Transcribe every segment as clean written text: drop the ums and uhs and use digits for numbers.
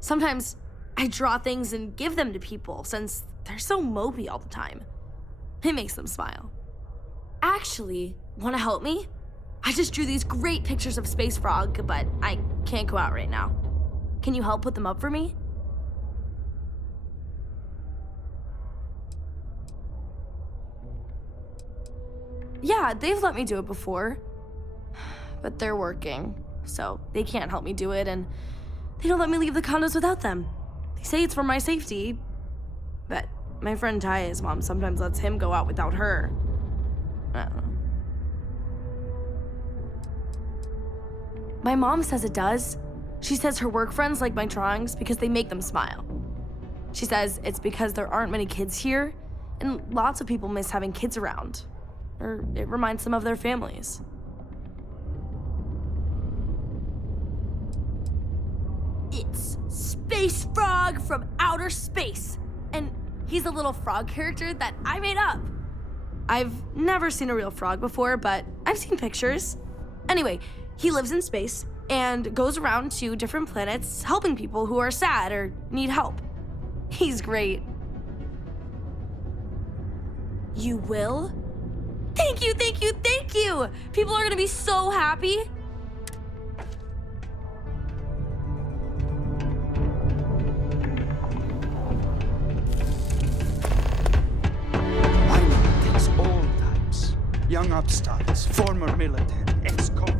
Sometimes I draw things and give them to people since they're so mopey all the time. It makes them smile. Actually, want to help me? I just drew these great pictures of Space Frog, but I can't go out right now. Can you help put them up for me? Yeah, they've let me do it before. But they're working, so they can't help me do it, and they don't let me leave the condos without them. They say it's for my safety, but my friend Taya's mom sometimes lets him go out without her. I don't know. My mom says it does. She says her work friends like my drawings because they make them smile. She says it's because there aren't many kids here, and lots of people miss having kids around. Or it reminds them of their families. It's Space Frog from outer space, and he's a little frog character that I made up. I've never seen a real frog before, but I've seen pictures. Anyway, he lives in space and goes around to different planets helping people who are sad or need help. He's great. You will? Thank you, thank you, thank you! People are gonna be so happy. Young upstarts, former military, ex-cons.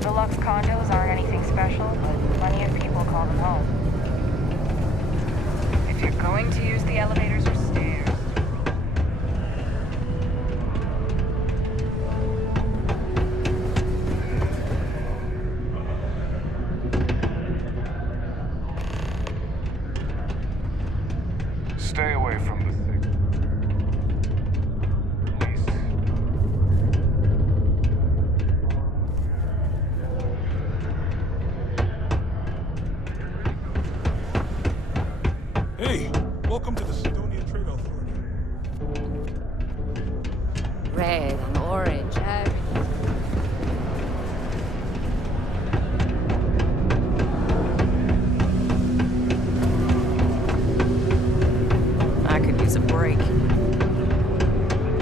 Deluxe condos aren't anything special, but plenty of people call them home. If you're going to use the elevators or stairs, stay away from the thing. Please. Hey, welcome to the Sidonia Trade Authority. Red and orange,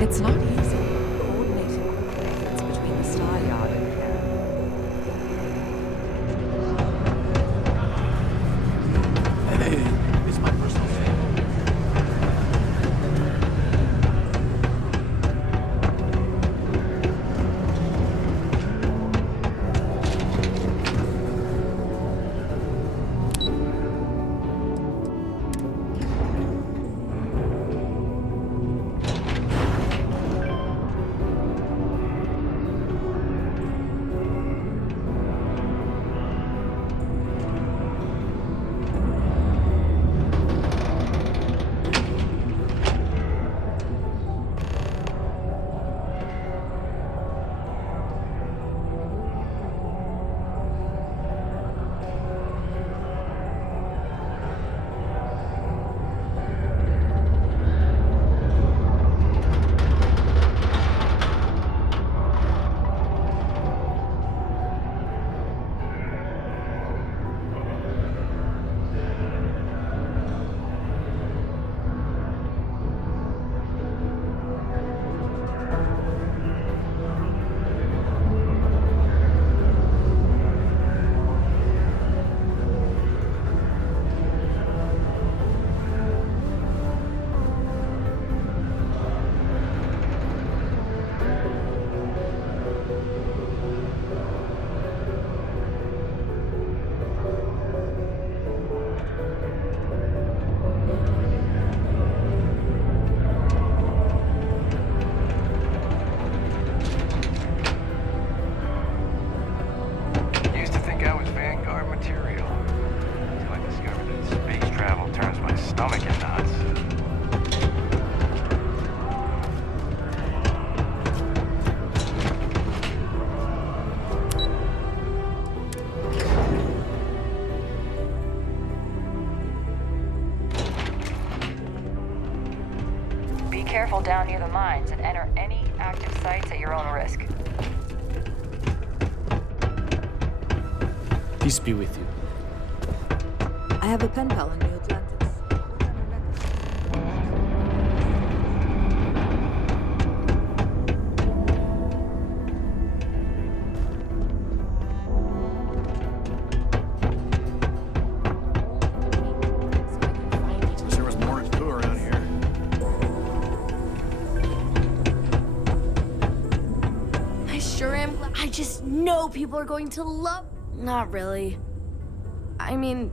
It's not easy coordinating quick movements between the star yard and camp. Hey, it's my personal thing. Used to think I was Vanguard material. Until I discovered that space travel turns my stomach in knots. Be careful down near the mines and enter any active sites at your own risk. Peace be with you. I have a pen pal in New Atlantis. What time I met this? Wish there was more to do around here. I sure am glad. I just know people are going to love. Not really. I mean,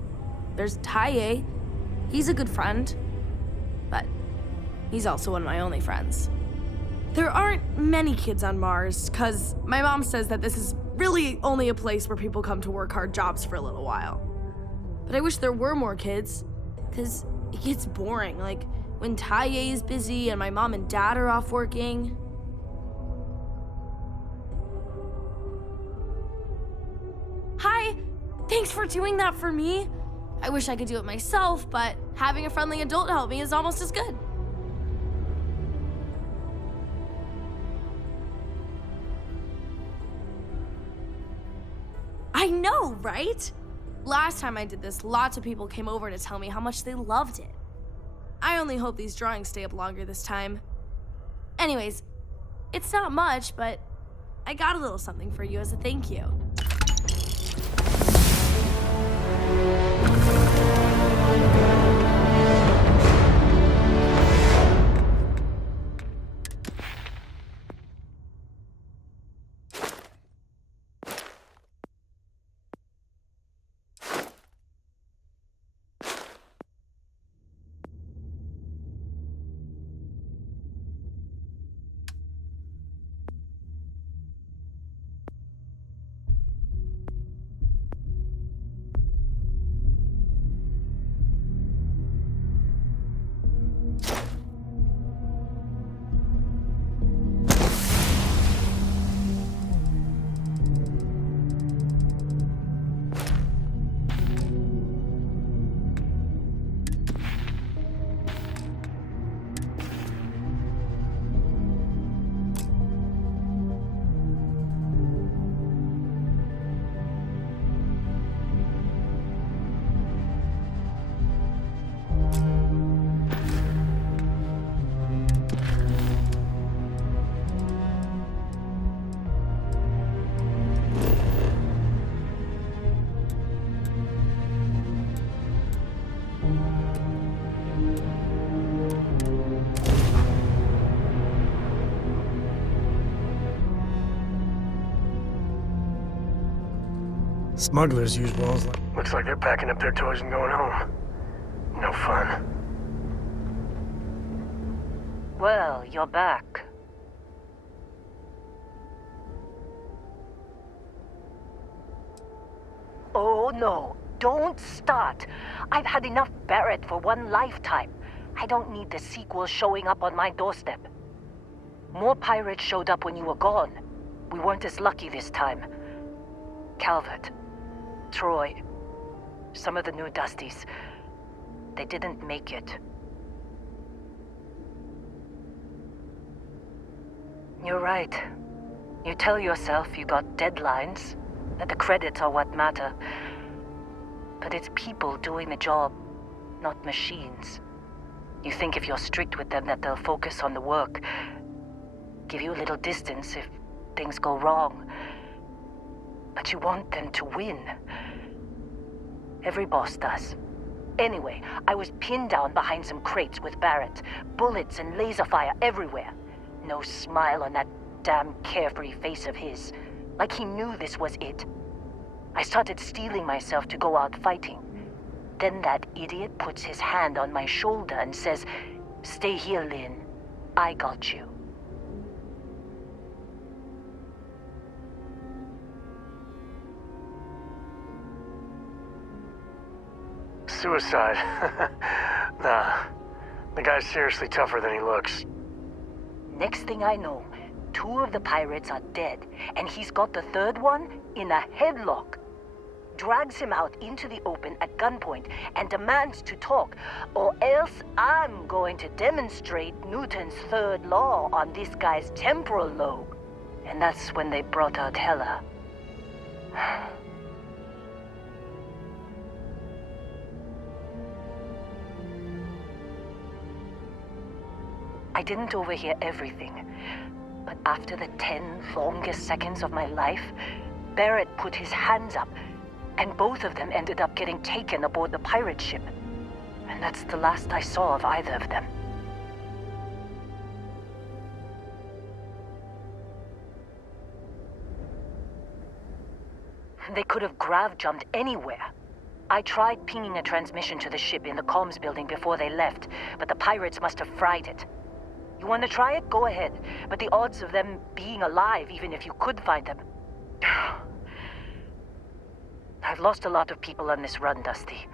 there's Taye. He's a good friend. But he's also one of my only friends. There aren't many kids on Mars, because my mom says that this is really only a place where people come to work hard jobs for a little while. But I wish there were more kids, because it gets boring. Like, when Taye is busy and my mom and dad are off working. Hi! Thanks for doing that for me. I wish I could do it myself, but having a friendly adult help me is almost as good. I know, right? Last time I did this, lots of people came over to tell me how much they loved it. I only hope these drawings stay up longer this time. Anyways, it's not much, but I got a little something for you as a thank you. Smugglers use walls like... Looks like they're packing up their toys and going home. No fun. Well, you're back. Oh no, don't start. I've had enough Barrett for one lifetime. I don't need the sequel showing up on my doorstep. More pirates showed up when you were gone. We weren't as lucky this time. Calvert, Troy, some of the new Dusties, they didn't make it. You're right. You tell yourself you got deadlines, that the credits are what matter. But it's people doing the job, not machines. You think if you're strict with them that they'll focus on the work, give you a little distance if things go wrong. But you want them to win. Every boss does. Anyway, I was pinned down behind some crates with Barrett. Bullets and laser fire everywhere. No smile on that damn carefree face of his. Like he knew this was it. I started steeling myself to go out fighting. Then that idiot puts his hand on my shoulder and says, "Stay here, Lynn. I got you." Suicide. Nah. The guy's seriously tougher than he looks. Next thing I know, 2 of the pirates are dead, and he's got the 3rd one in a headlock. Drags him out into the open at gunpoint and demands to talk, or else I'm going to demonstrate Newton's 3rd law on this guy's temporal lobe. And that's when they brought out Hela. I didn't overhear everything, but after the 10 longest seconds of my life, Barrett put his hands up, and both of them ended up getting taken aboard the pirate ship. And that's the last I saw of either of them. They could have grav-jumped anywhere. I tried pinging a transmission to the ship in the comms building before they left, but the pirates must have fried it. You want to try it? Go ahead. But the odds of them being alive, even if you could find them... I've lost a lot of people on this run, Dusty.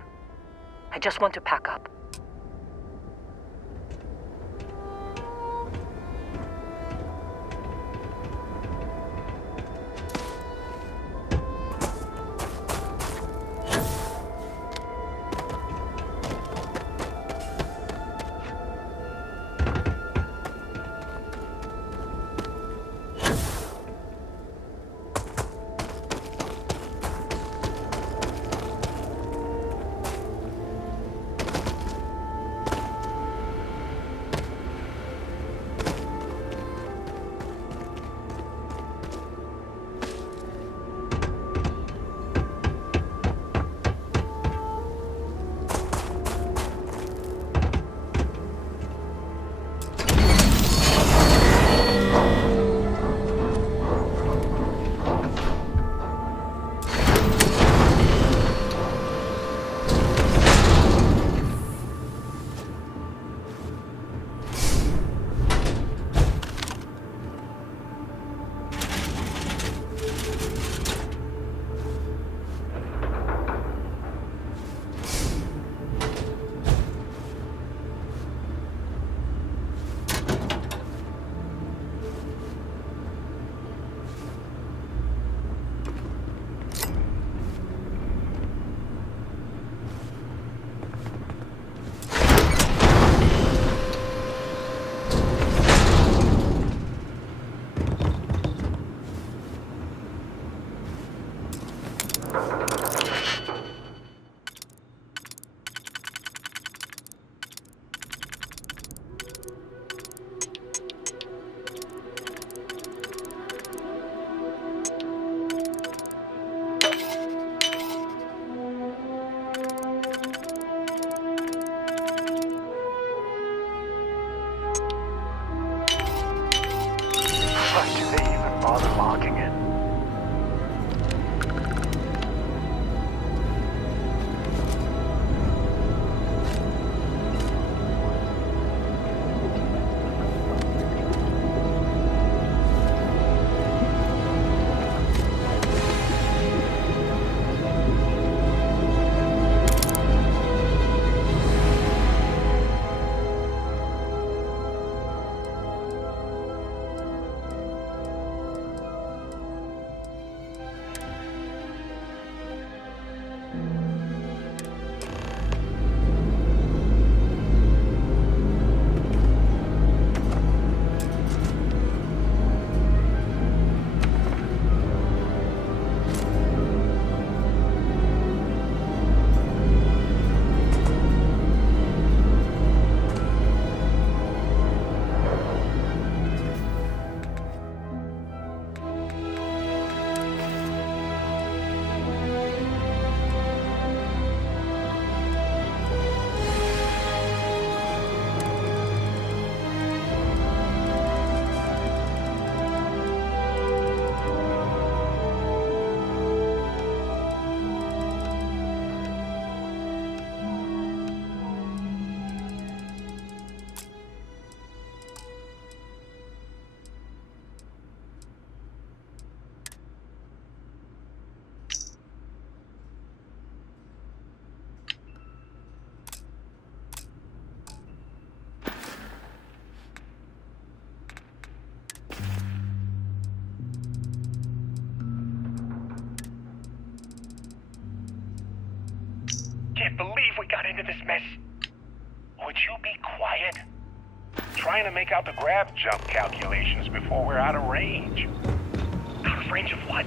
I just want to pack up. Why do they even bother locking it? got into this mess. Would you be quiet? Trying to make out the grav jump calculations before we're out of range. Out of range of what?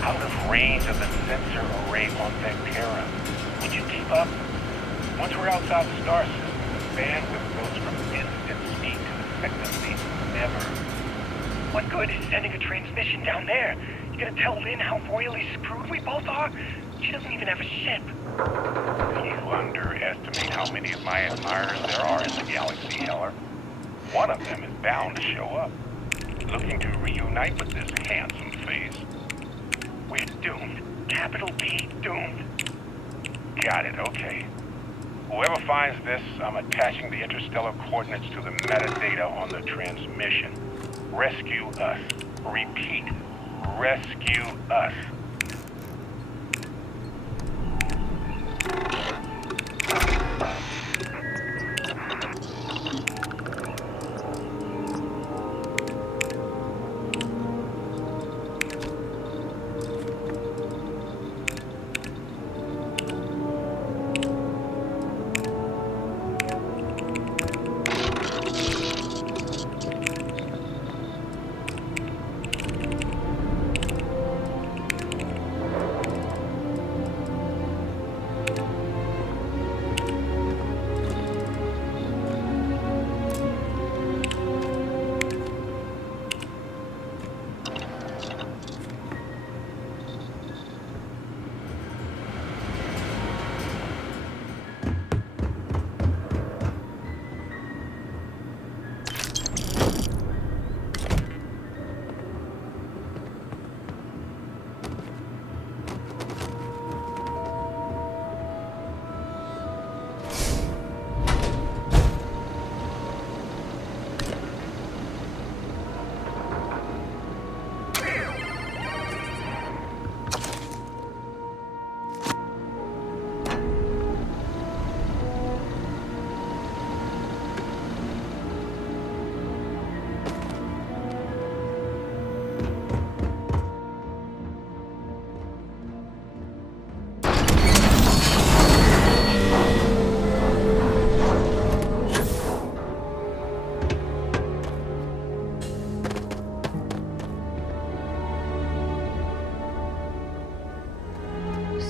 Out of range of the sensor array on Vectera. Would you keep up? Once we're outside the star system, the bandwidth goes from instant speed to second speed. Never. What good is sending a transmission down there? You gonna tell Lynn how royally screwed we both are? She doesn't even have a ship. You underestimate how many of my admirers there are in the galaxy, Heller. One of them is bound to show up, looking to reunite with this handsome face. We're doomed. Capital B, doomed. Got it, okay. Whoever finds this, I'm attaching the interstellar coordinates to the metadata on the transmission. Rescue us. Repeat. Rescue us.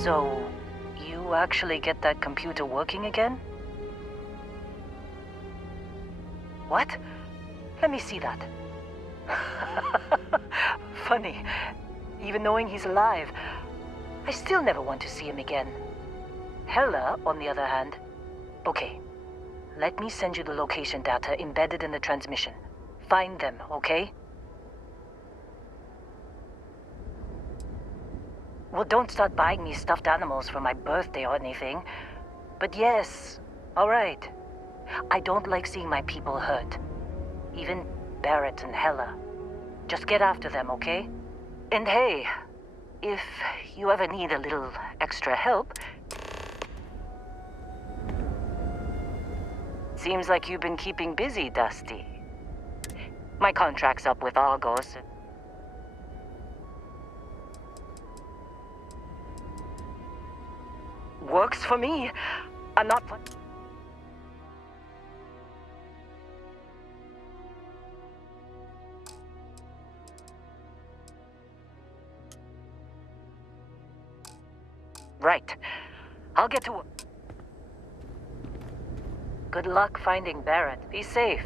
So, you actually get that computer working again? What? Let me see that. Funny. Even knowing he's alive, I still never want to see him again. Hella, on the other hand. Okay. Let me send you the location data embedded in the transmission. Find them, okay? Well, don't start buying me stuffed animals for my birthday or anything. But yes, all right. I don't like seeing my people hurt. Even Barrett and Hella. Just get after them, okay? And hey, if you ever need a little extra help... Seems like you've been keeping busy, Dusty. My contract's up with Argos. Works for me. I'm not... Right. I'll get to work. Good luck finding Barrett. Be safe.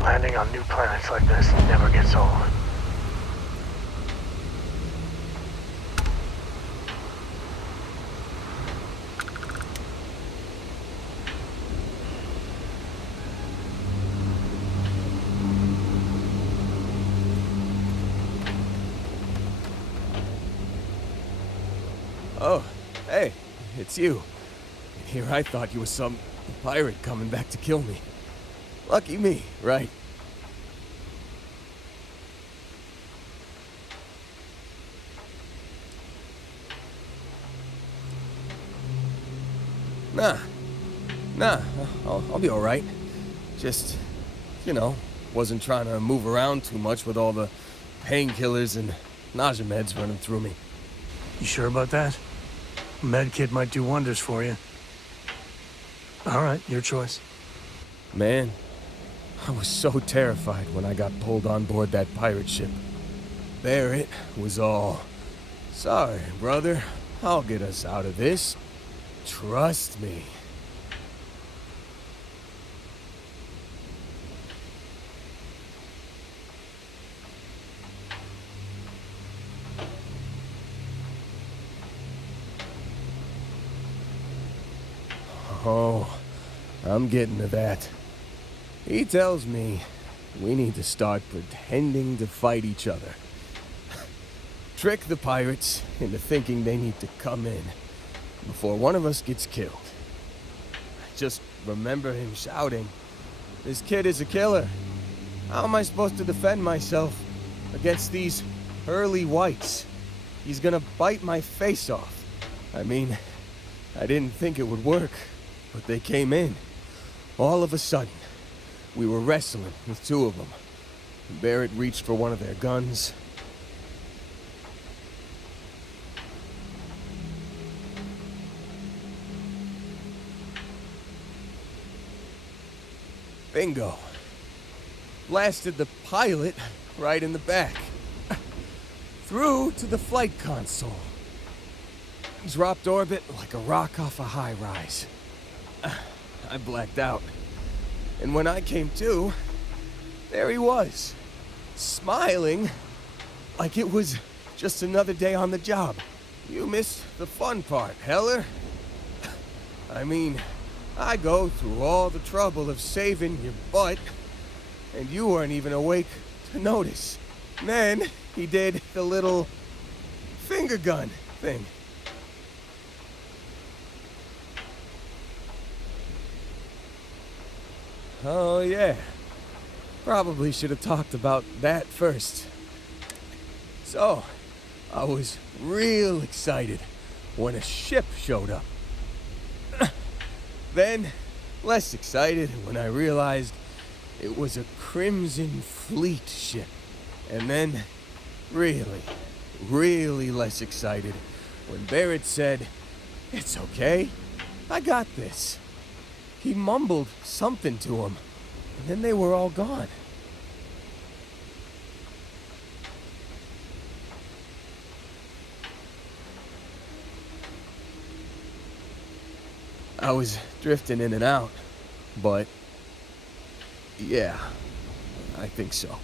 Landing on new planets like this never gets old. Oh, hey, it's you. And here I thought you were some pirate coming back to kill me. Lucky me, right? Nah, I'll be alright. Just, you know, wasn't trying to move around too much with all the painkillers and nausea meds running through me. You sure about that? A med kit might do wonders for you. All right, your choice. Man, I was so terrified when I got pulled on board that pirate ship. Barrett was all, "Sorry, brother, I'll get us out of this. Trust me." Oh, I'm getting to that. He tells me we need to start pretending to fight each other. Trick the pirates into thinking they need to come in before one of us gets killed. I just remember him shouting, "This kid is a killer. How am I supposed to defend myself against these early whites? He's gonna bite my face off." I mean, I didn't think it would work, but they came in. All of a sudden, we were wrestling with two of them. Barrett reached for one of their guns. Bingo. Blasted the pilot right in the back. Through to the flight console. Dropped orbit like a rock off a high rise. I blacked out. And when I came to, there he was, smiling like it was just another day on the job. You missed the fun part, Heller. I mean, I go through all the trouble of saving your butt, and you weren't even awake to notice. And then he did the little finger gun thing. Oh yeah, probably should have talked about that first. So, I was real excited when a ship showed up. Then, less excited when I realized it was a Crimson Fleet ship. And then, really less excited when Barrett said, "It's okay, I got this." He mumbled something to him, and then they were all gone. I was drifting in and out, but yeah, I think so.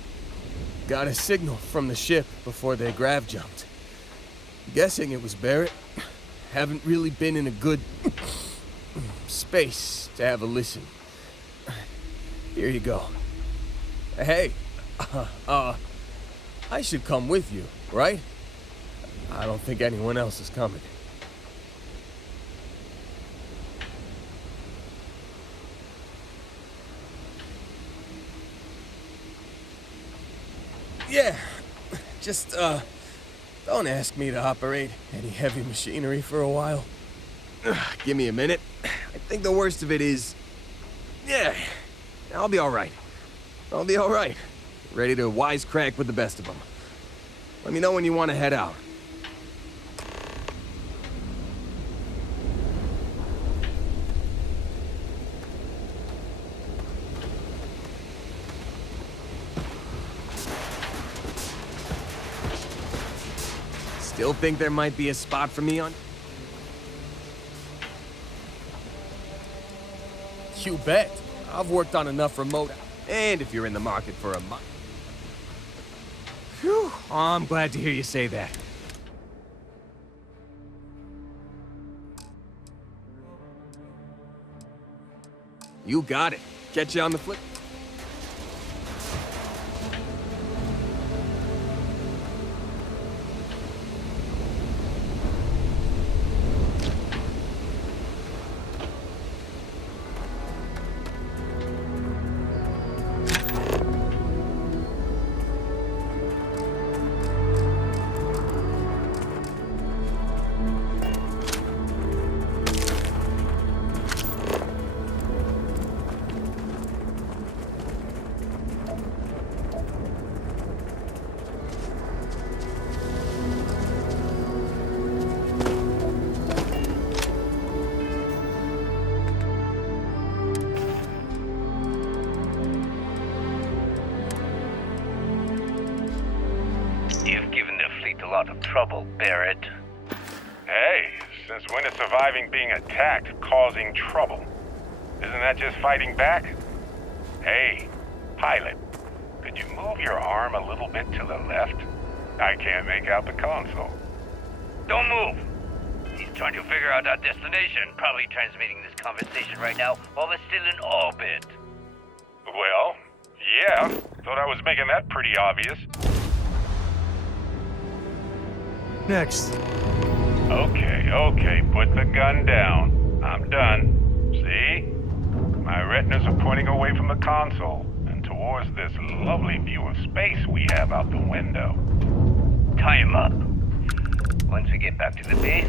Got a signal from the ship before they grav jumped. Guessing it was Barrett. Haven't really been in a good space to have a listen. Here you go. Hey, I should come with you, right? I don't think anyone else is coming. Yeah, just, don't ask me to operate any heavy machinery for a while. Give me a minute. I think the worst of it is... Yeah, I'll be alright. I'll be alright. Ready to wisecrack with the best of them. Let me know when you want to head out. Still think there might be a spot for me on... You bet. I've worked on enough remote... And if you're in the market for a month... Whew, I'm glad to hear you say that. You got it. Catch you on the flip. lot of trouble, Barrett. Hey, since when is surviving being attacked causing trouble? Isn't that just fighting back? Hey, pilot, could you move your arm a little bit to the left? I can't make out the console. Don't move! He's trying to figure out our destination, probably transmitting this conversation right now while we're still in orbit. Well, yeah, thought I was making that pretty obvious. Next. Okay, put the gun down. I'm done. See? My retinas are pointing away from the console and towards this lovely view of space we have out the window. Tie him up. Once we get back to the base,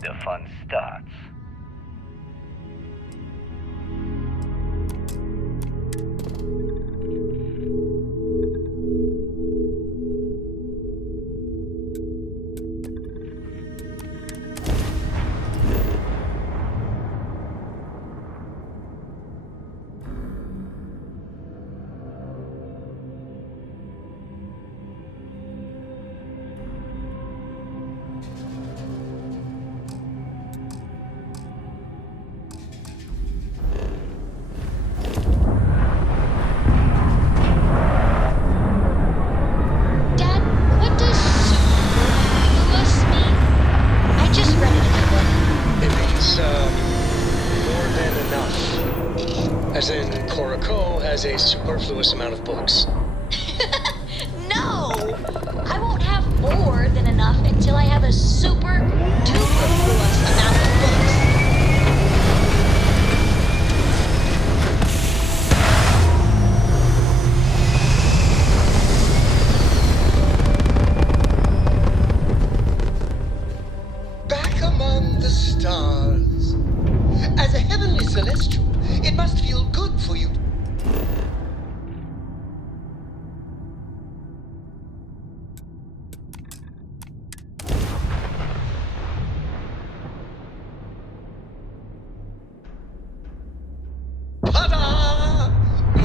the fun starts. As in, Korako has a superfluous amount of books. No! I won't have more than enough until I have a super duperfluous amount of books. Back among the stars. As a heavenly celestial, it must feel good for you. Ta-da!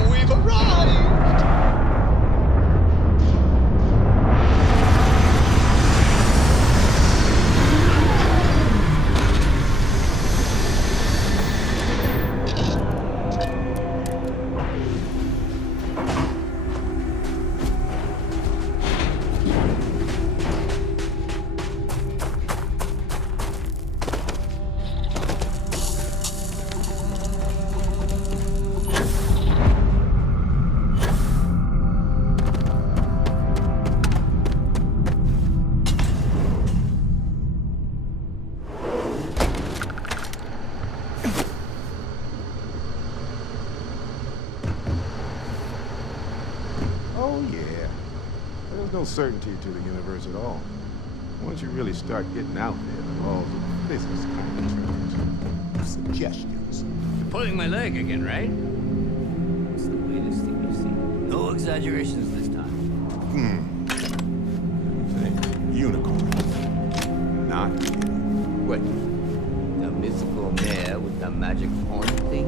We've arrived! Oh, yeah. There's no certainty to the universe at all. Once you really start getting out there, the laws of physics kind of change. Suggestions. You're pulling my leg again, right? It's the latest thing you've seen. No exaggerations this time. Think unicorn. Not kidding. What? The mythical mare with the magic horn thing?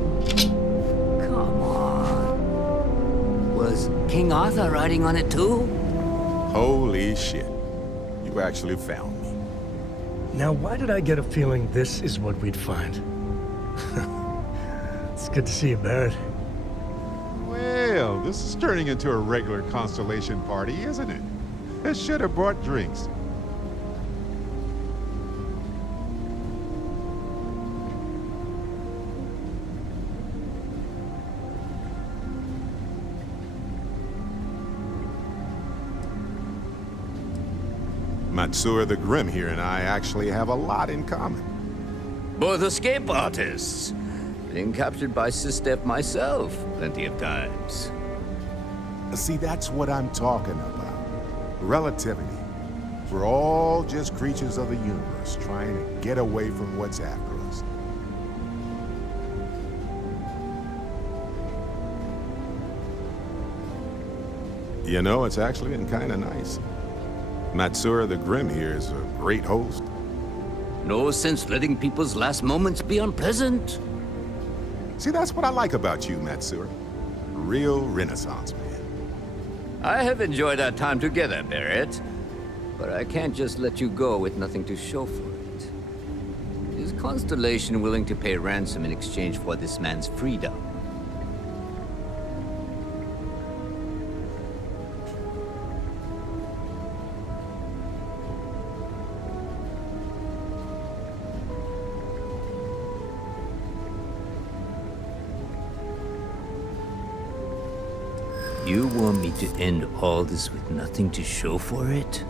Come on. Was King Arthur riding on it too? Holy shit. You actually found me. Now, why did I get a feeling this is what we'd find? It's good to see you, Barrett. Well, this is turning into a regular constellation party, isn't it? I should have brought drinks. Matsura the Grim here and I actually have a lot in common. Both escape artists. Been captured by Sistef myself plenty of times. See, that's what I'm talking about. Relativity. We're all just creatures of the universe trying to get away from what's after us. You know, it's actually been kind of nice. Matsura the Grim here is a great host. No sense letting people's last moments be unpleasant. See, that's what I like about you, Matsura. Real Renaissance man. I have enjoyed our time together, Barrett. But I can't just let you go with nothing to show for it. Is Constellation willing to pay ransom in exchange for this man's freedom? You want me to end all this with nothing to show for it?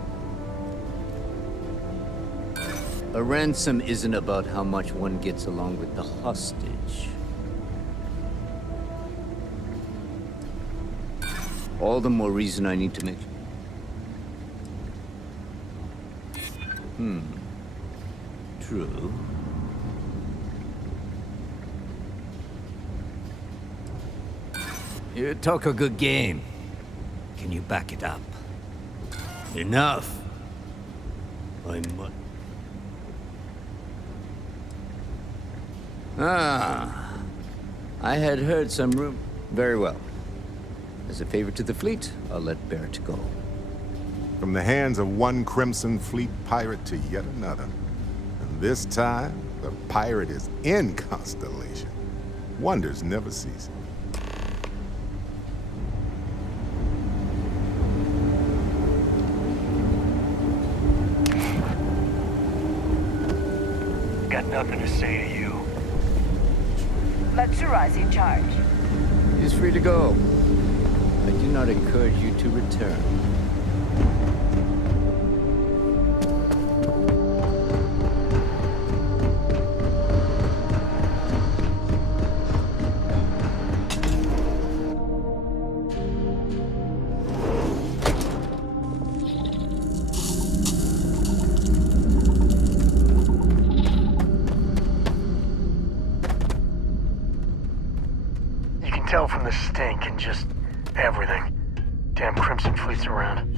A ransom isn't about how much one gets along with the hostage. All the more reason I need to make... True. You talk a good game. Can you back it up? Enough. I had heard some room. Very well. As a favor to the fleet, I'll let Barrett go. From the hands of one Crimson Fleet pirate to yet another. And this time, the pirate is in Constellation. Wonders never cease. Got nothing to say to you. Matsura's in charge. He's free to go. I do not encourage you to return. Tell from the stink and just everything. Damn Crimson Fleet's around.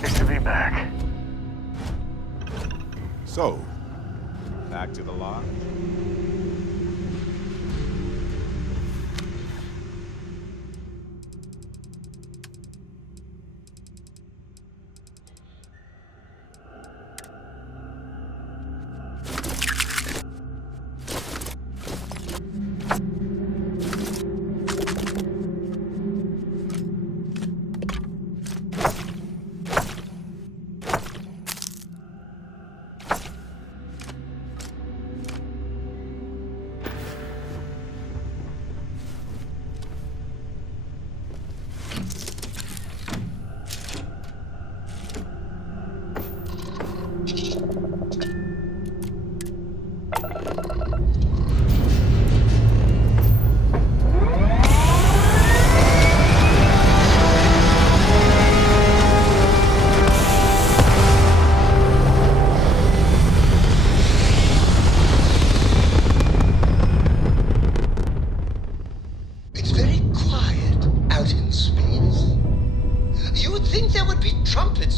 Nice to be back. So, back to the lodge.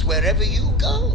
Wherever you go.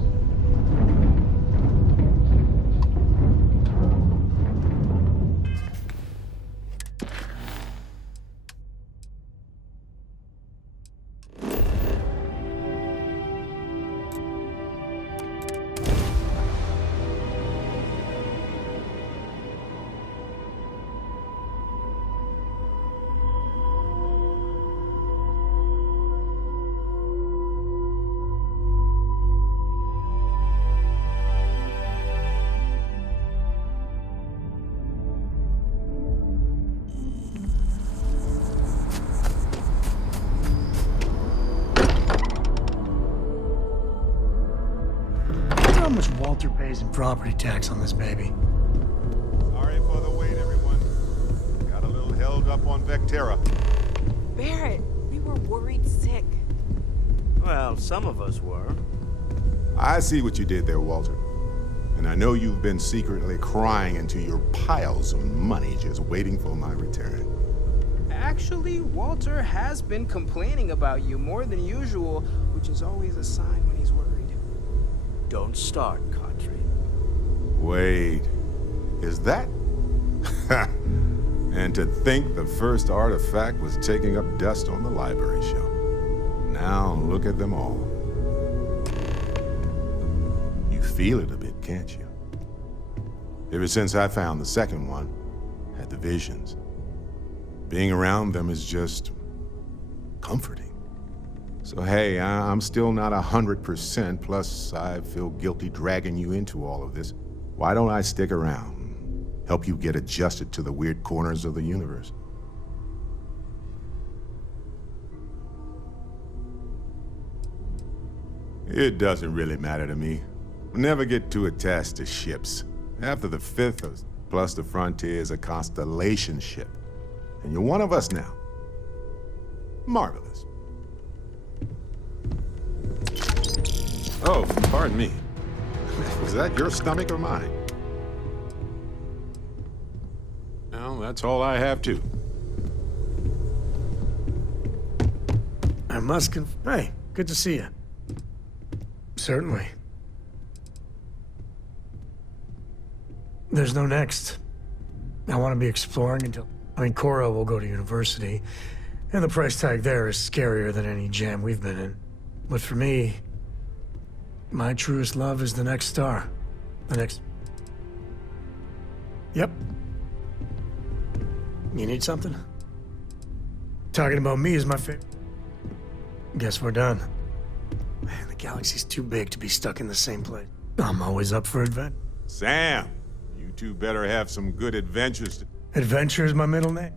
How much Walter pays in property tax on this baby? Sorry for the wait, everyone. Got a little held up on Vectera. Barrett, we were worried sick. Well, some of us were. I see what you did there, Walter. And I know you've been secretly crying into your piles of money just waiting for my return. Actually, Walter has been complaining about you more than usual, which is always a sign when he's worried. Don't start, Country. Wait, is that? And to think the first artifact was taking up dust on the library shelf. Now look at them all. You feel it a bit, can't you? Ever since I found the second one, had the visions. Being around them is just comforting. So hey, I'm still not 100%, plus I feel guilty dragging you into all of this. Why don't I stick around? Help you get adjusted to the weird corners of the universe. It doesn't really matter to me. Never get too attached to ships. After the fifth, plus the Frontier is a constellation ship. And you're one of us now. Marvelous. Oh, pardon me. Was that your stomach or mine? Well, that's all I have too. I must Hey, good to see you. Certainly. There's no next. I want to be exploring until... Cora will go to university, and the price tag there is scarier than any jam we've been in. But for me, my truest love is the next star. The next... Yep. You need something? Talking about me is my favorite. Guess we're done. Man, the galaxy's too big to be stuck in the same place. I'm always up for adventure. Sam, you two better have some good adventures. Adventure is my middle name.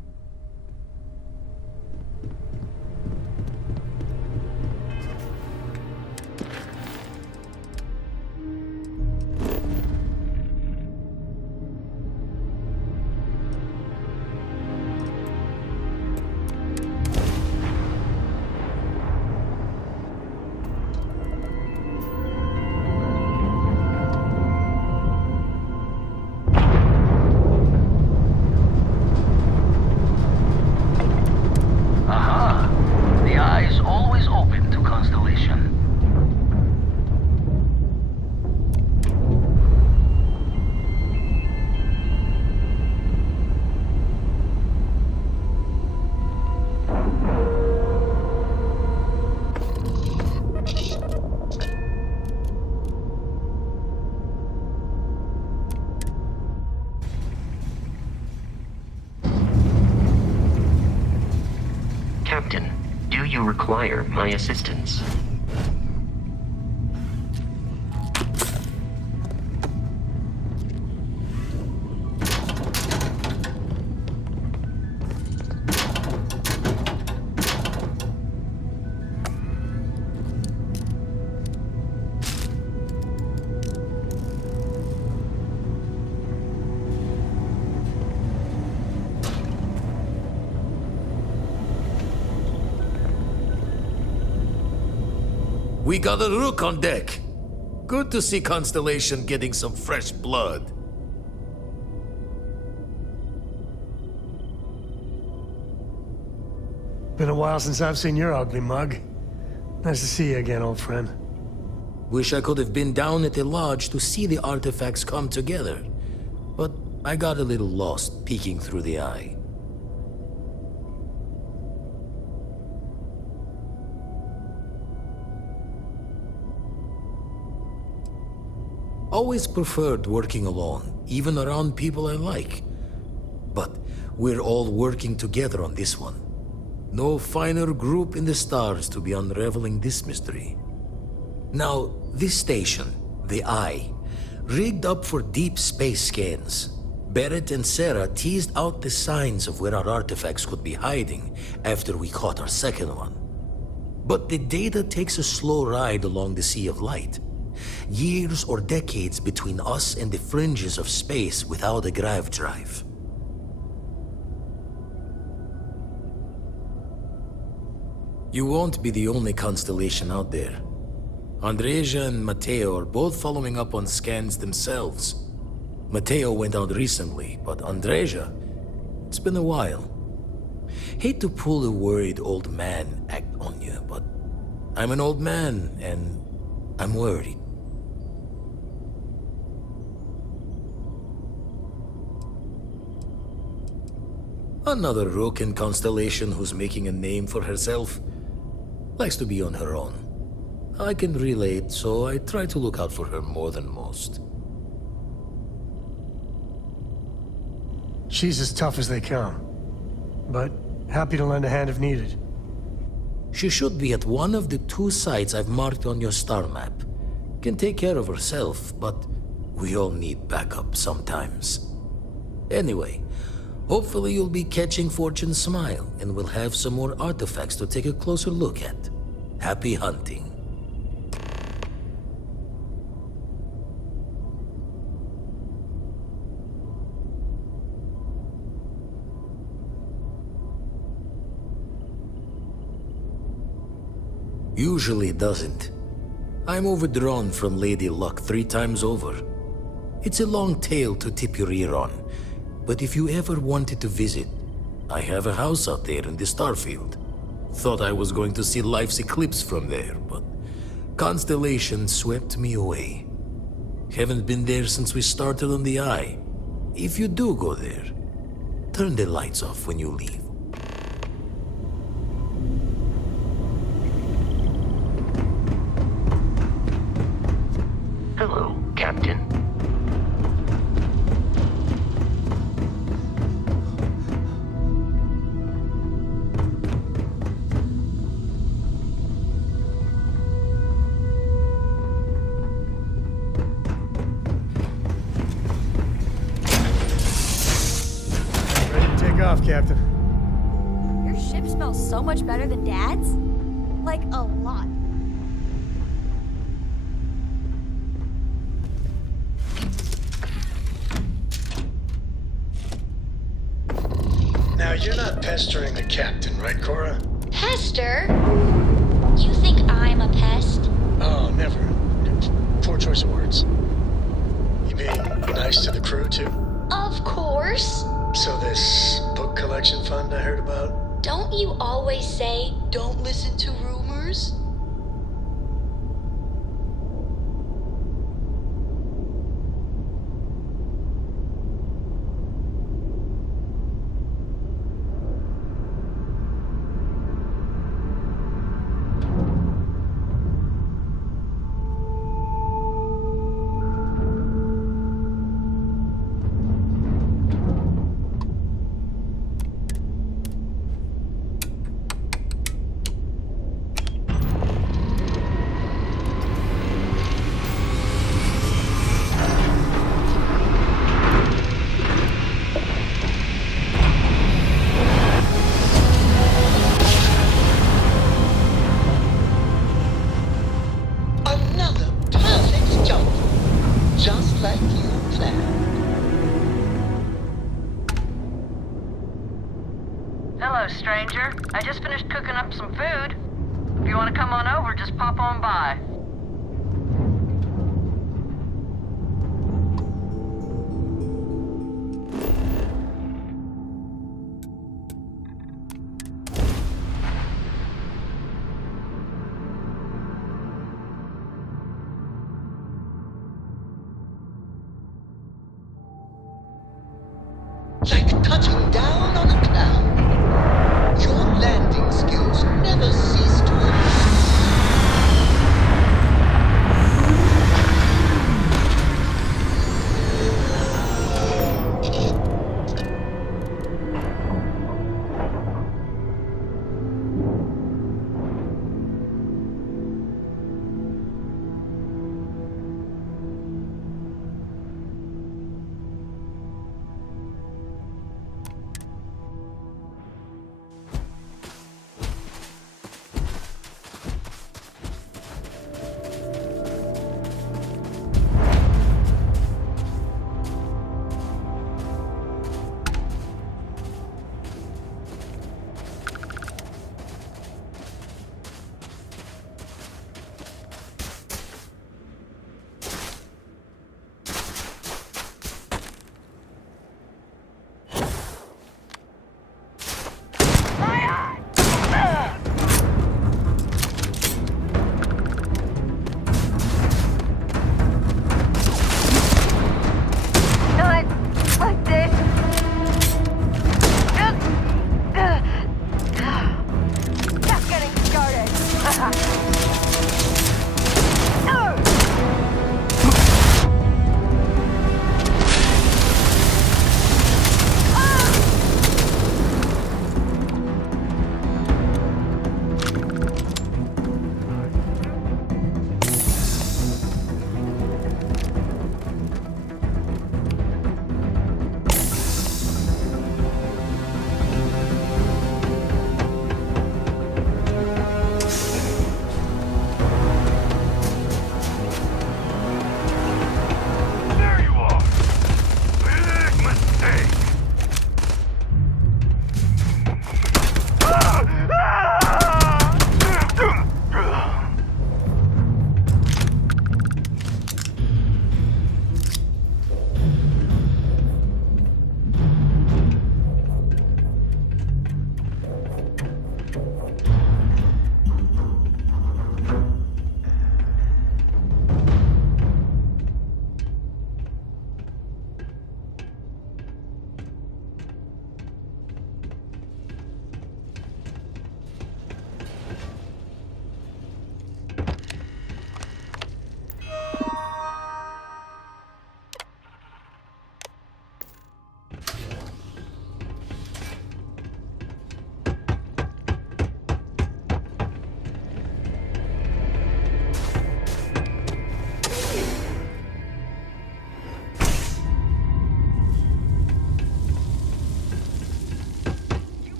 Captain, do you require my assistance? We got a rook on deck. Good to see Constellation getting some fresh blood. Been a while since I've seen your ugly mug. Nice to see you again, old friend. Wish I could have been down at the lodge to see the artifacts come together. But I got a little lost peeking through the eye. Always preferred working alone, even around people I like. But we're all working together on this one. No finer group in the stars to be unraveling this mystery. Now, this station, the Eye, rigged up for deep space scans. Barrett and Sarah teased out the signs of where our artifacts could be hiding after we caught our second one. But the data takes a slow ride along the Sea of Light. Years or decades between us and the fringes of space without a grav drive. You won't be the only constellation out there. Andreja and Matteo are both following up on scans themselves. Matteo went out recently, but Andreja, it's been a while. Hate to pull a worried old man act on you, but I'm an old man, and I'm worried. Another rook in Constellation who's making a name for herself. Likes to be on her own. I can relate, so I try to look out for her more than most. She's as tough as they come, but happy to lend a hand if needed. She should be at one of the 2 sites I've marked on your star map. Can take care of herself, but we all need backup sometimes. Anyway, hopefully you'll be catching Fortune's smile, and we'll have some more artifacts to take a closer look at. Happy hunting. Usually doesn't. I'm overdrawn from Lady Luck 3 times over. It's a long tale to tip your ear on, but if you ever wanted to visit, I have a house out there in the Starfield. Thought I was going to see life's eclipse from there, but Constellation swept me away. Haven't been there since we started on the Eye. If you do go there, turn the lights off when you leave. Hello, Captain. Ready to take off, Captain. Your ship smells so much better than Dad's? Like, a lot. Now, you're not pestering the captain, right, Cora? Pester? You think I'm a pest? Oh, never. Poor choice of words. You being nice to the crew, too? Of course. So this book collection fund I heard about? Don't you always say, don't listen to rumors? Another perfect jump. Just like you planned. Hello, stranger. I just finished cooking up some food. If you want to come on over, just pop on by. Like touching down on a cloud. Your landing skills never cease to amaze.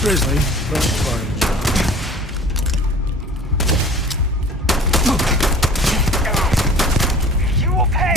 Grizzly, but part of the job. You will pay!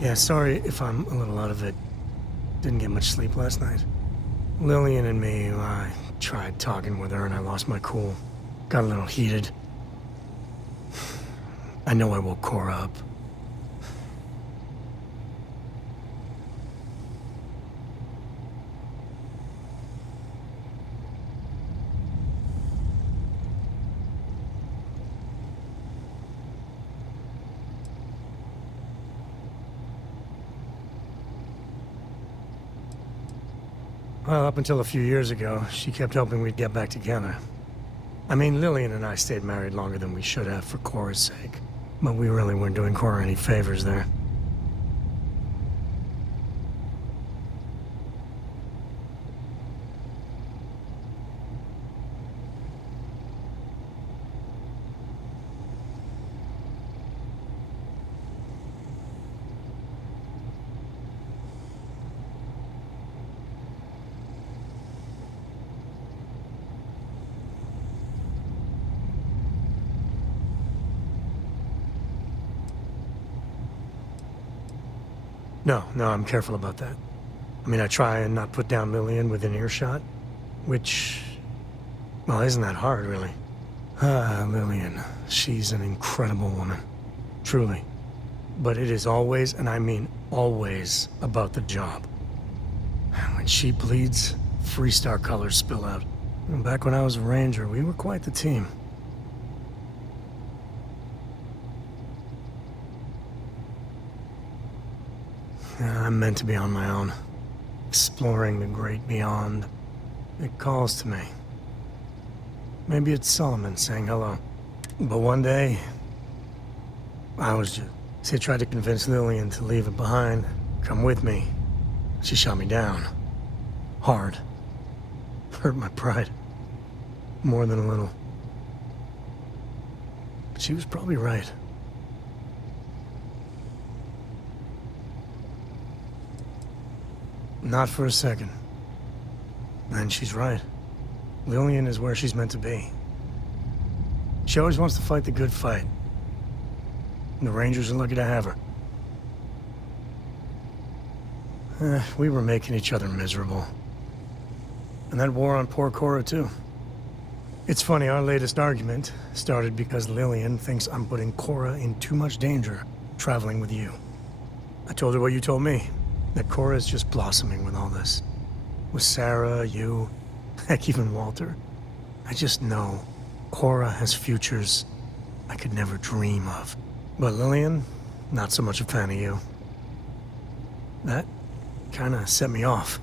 Yeah, sorry if I'm a little out of it. Didn't get much sleep last night. Lillian and me, I tried talking with her and I lost my cool. Got a little heated. I know I woke Cora up. Well, up until a few years ago, she kept hoping we'd get back together. I mean, Lillian and I stayed married longer than we should have for Cora's sake. But we really weren't doing Cora any favors there. No, I'm careful about that. I mean, I try and not put down Lillian within earshot, which, well, isn't that hard, really. Lillian, she's an incredible woman, truly. But it is always, and I mean always, about the job. When she bleeds, Freestar colors spill out. And back when I was a ranger, we were quite the team. I'm meant to be on my own, exploring the great beyond. It calls to me. Maybe it's Solomon saying hello. But one day, she tried to convince Lillian to leave it behind, come with me. She shot me down. Hard. Hurt my pride. More than a little. But she was probably right. Not for a second. And she's right. Lillian is where she's meant to be. She always wants to fight the good fight. And the Rangers are lucky to have her. We were making each other miserable. And that war on poor Cora, too. It's funny, our latest argument started because Lillian thinks I'm putting Cora in too much danger traveling with you. I told her what you told me, that Cora is just blossoming with all this. With Sarah, you, heck, even Walter. I just know Cora has futures I could never dream of. But Lillian, not so much a fan of you. That kinda set me off.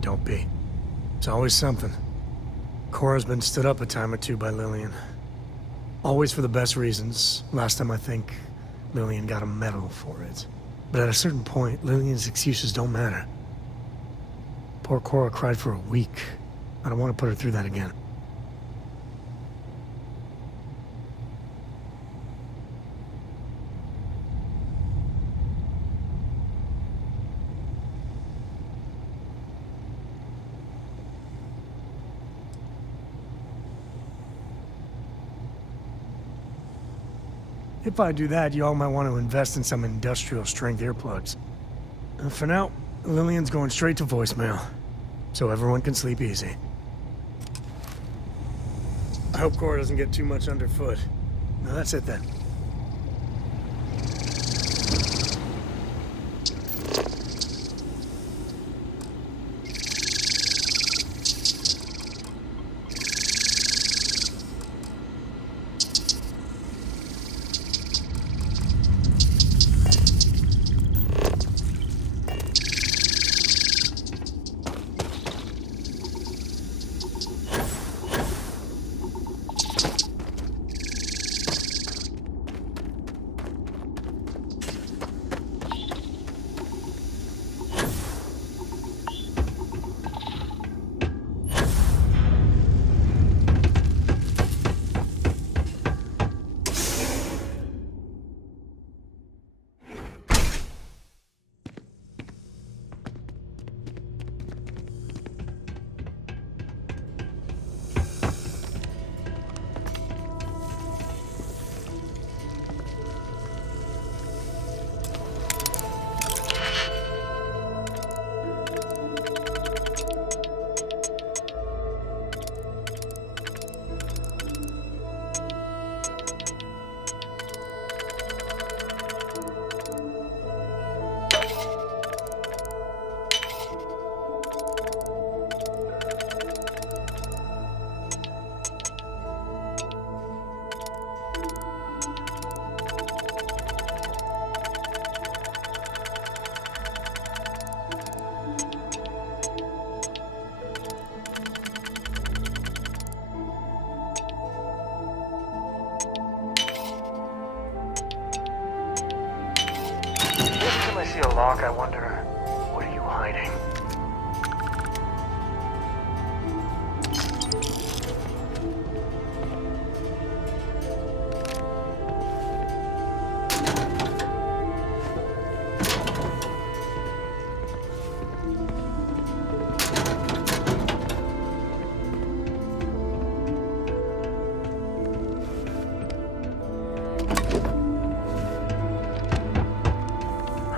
Don't be. It's always something. Cora's been stood up a time or two by Lillian. Always for the best reasons. Last time I think Lillian got a medal for it. But at a certain point, Lillian's excuses don't matter. Poor Cora cried for a week. I don't want to put her through that again. If I do that, y'all might want to invest in some industrial-strength earplugs. For now, Lillian's going straight to voicemail, so everyone can sleep easy. I hope Cora doesn't get too much underfoot. No, that's it then. I see a lock, I wonder, what are you hiding?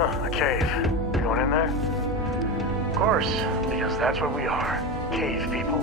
A cave. You going in there? Of course, because that's what we are. Cave people.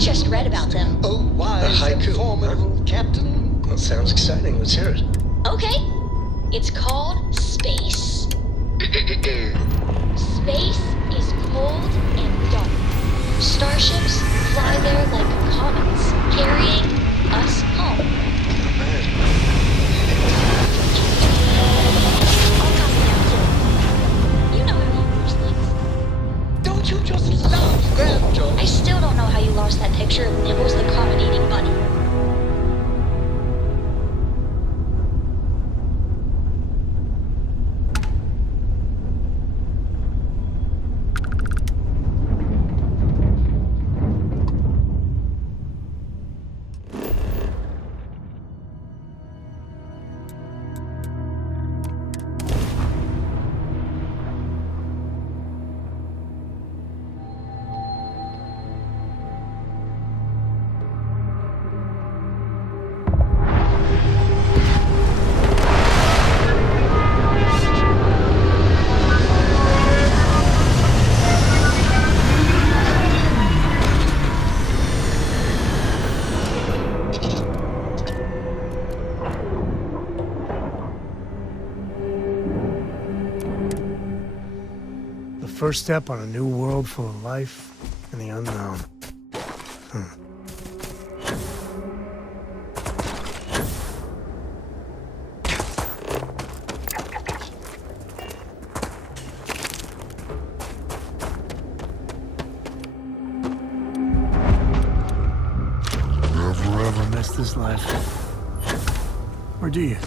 just read about them. Oh, wise and formidable captain. That sounds exciting. Let's hear it. Okay. It's called space. Space is cold and dark. Starships fly there like comets, carrying us home. I'll copy now, too. You know how you use things. Don't you just love grab jobs? I still don't know how you lost that picture of Nibbles the comet-eating bunny. First step on a new world full of life and the unknown. Never ever miss this life. Or do you?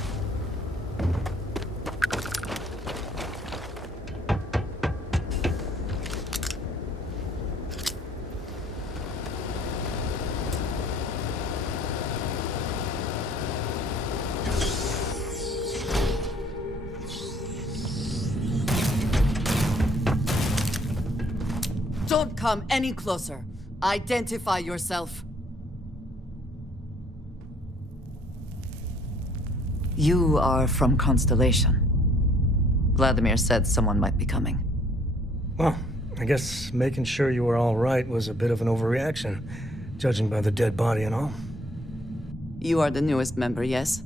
Don't come any closer. Identify yourself. You are from Constellation. Vladimir said someone might be coming. Well, I guess making sure you were all right was a bit of an overreaction, judging by the dead body and all. You are the newest member, yes?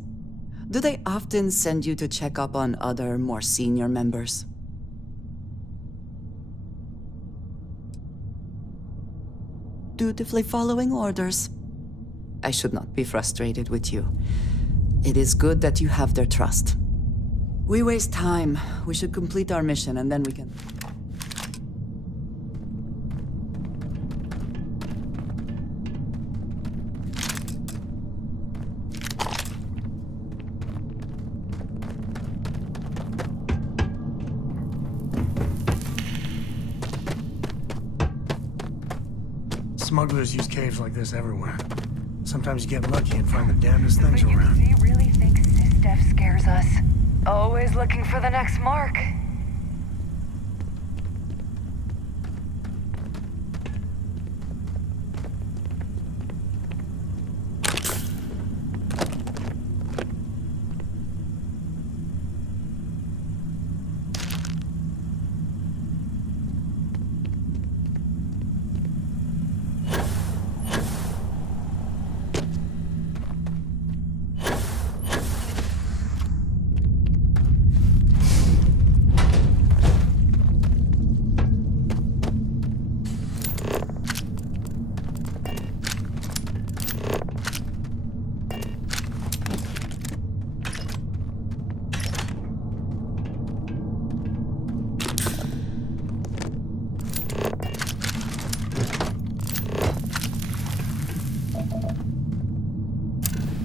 Do they often send you to check up on other, more senior members? Dutifully following orders. I should not be frustrated with you. It is good that you have their trust. We waste time. We should complete our mission and then we can... Smugglers use caves like this everywhere. Sometimes you get lucky and find the damnedest things around. Do you really think Sysdef scares us? Always looking for the next mark.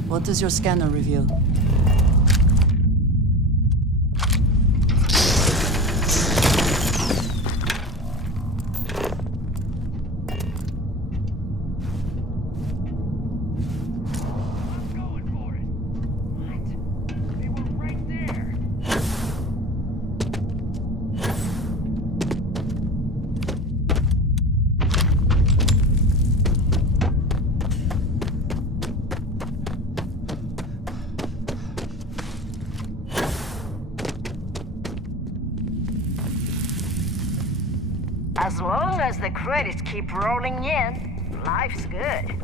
What does your scanner reveal? As long as the credits keep rolling in, Life's good.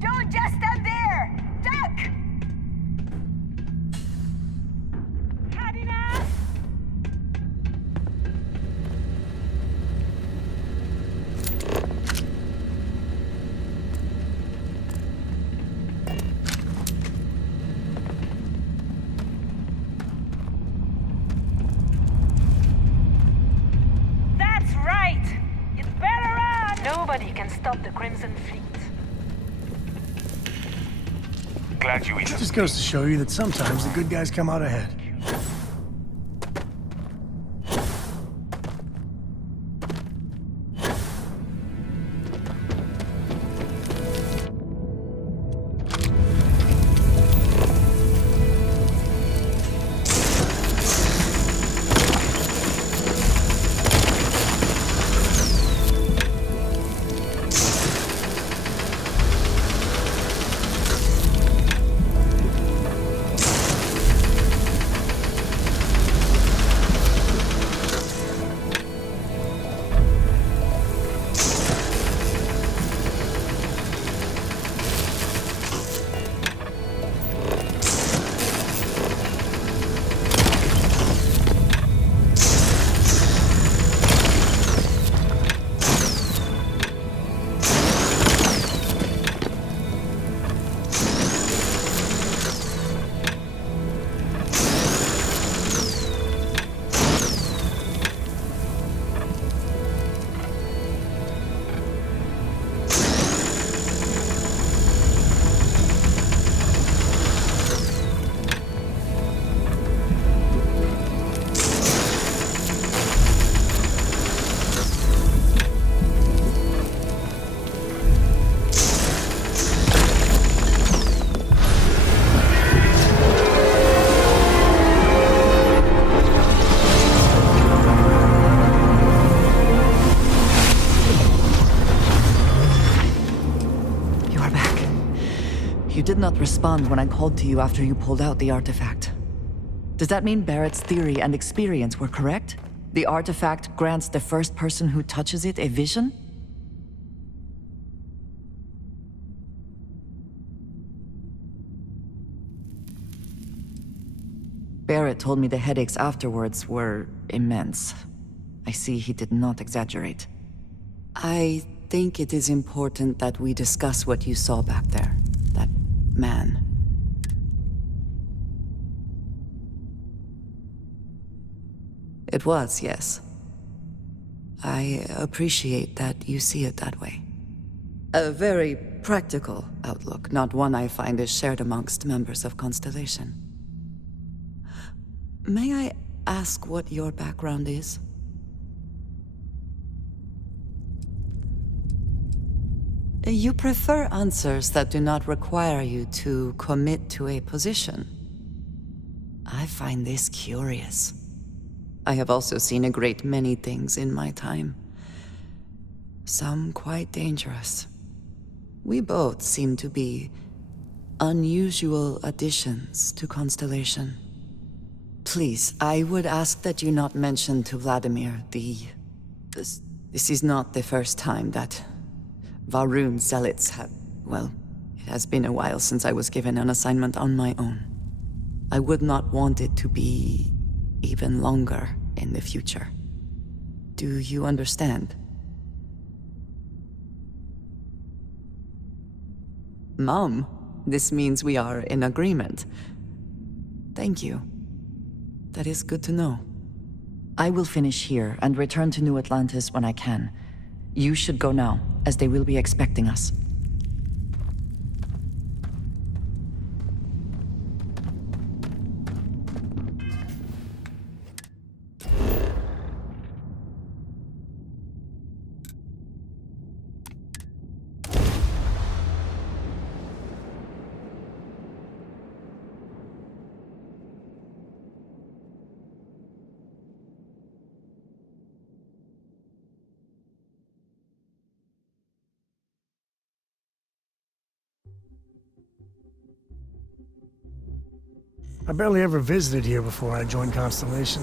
Don't just stand there! Duck! Had enough? That's right! You'd better run! Nobody can stop the Crimson Fleet. Glad you It just goes to show you that sometimes the good guys come out ahead. You did not respond when I called to you after you pulled out the artifact. Does that mean Barrett's theory and experience were correct? The artifact grants the first person who touches it a vision? Barrett told me the headaches afterwards were immense. I see he did not exaggerate. I think it is important that we discuss what you saw back there. That man. It was, yes. I appreciate that you see it that way. A very practical outlook, not one I find is shared amongst members of Constellation. May I ask what your background is? You prefer answers that do not require you to commit to a position. I find this curious. I have also seen a great many things in my time. Some quite dangerous. We both seem to be unusual additions to Constellation. Please, I would ask that you not mention to Vladimir This is not the first time that Varun zealots have... Well, it has been a while since I was given an assignment on my own. I would not want it to be even longer in the future. Do you understand? Mom, this means we are in agreement. Thank you. That is good to know. I will finish here and return to New Atlantis when I can. You should go now, as they will be expecting us. I barely ever visited here before I joined Constellation.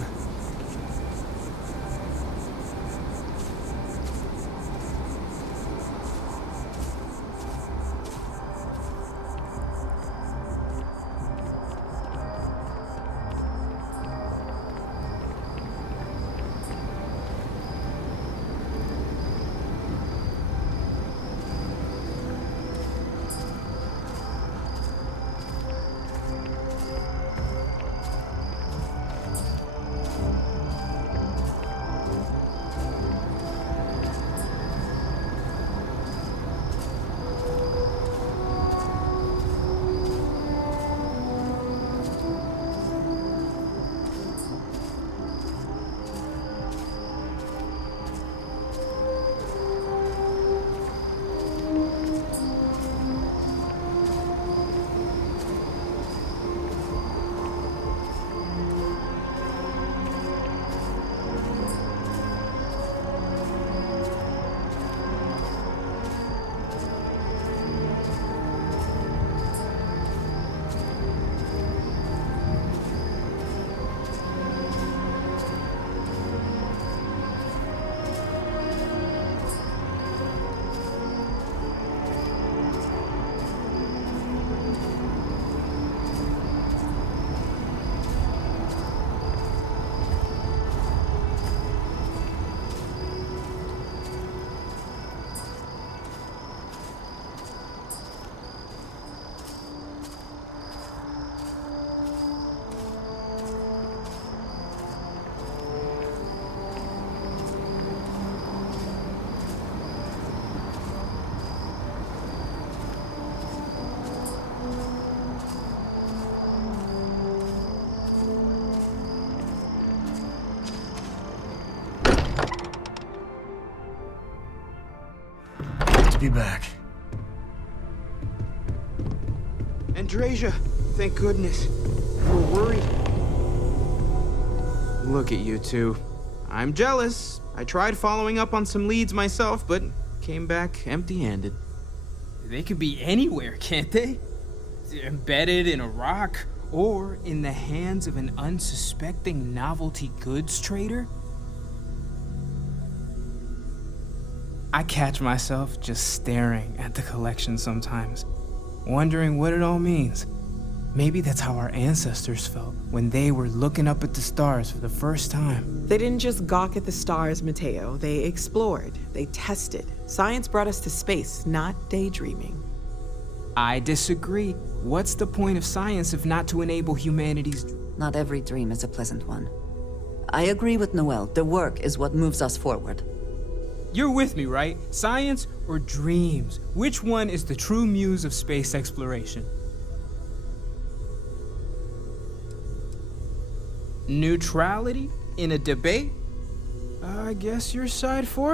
Be back. Andrasia, thank goodness. We were worried. Look at you two. I'm jealous. I tried following up on some leads myself, but came back empty-handed. They could be anywhere, can't they? Embedded in a rock, or in the hands of an unsuspecting novelty goods trader? I catch myself just staring at the collection sometimes, wondering what it all means. Maybe that's how our ancestors felt when they were looking up at the stars for the first time. They didn't just gawk at the stars, Mateo. They explored. They tested. Science brought us to space, not daydreaming. I disagree. What's the point of science if not to enable humanity's... Not every dream is a pleasant one. I agree with Noel. The work is what moves us forward. You're with me, right? Science or dreams? Which one is the true muse of space exploration? Neutrality in a debate? I guess you're side 4.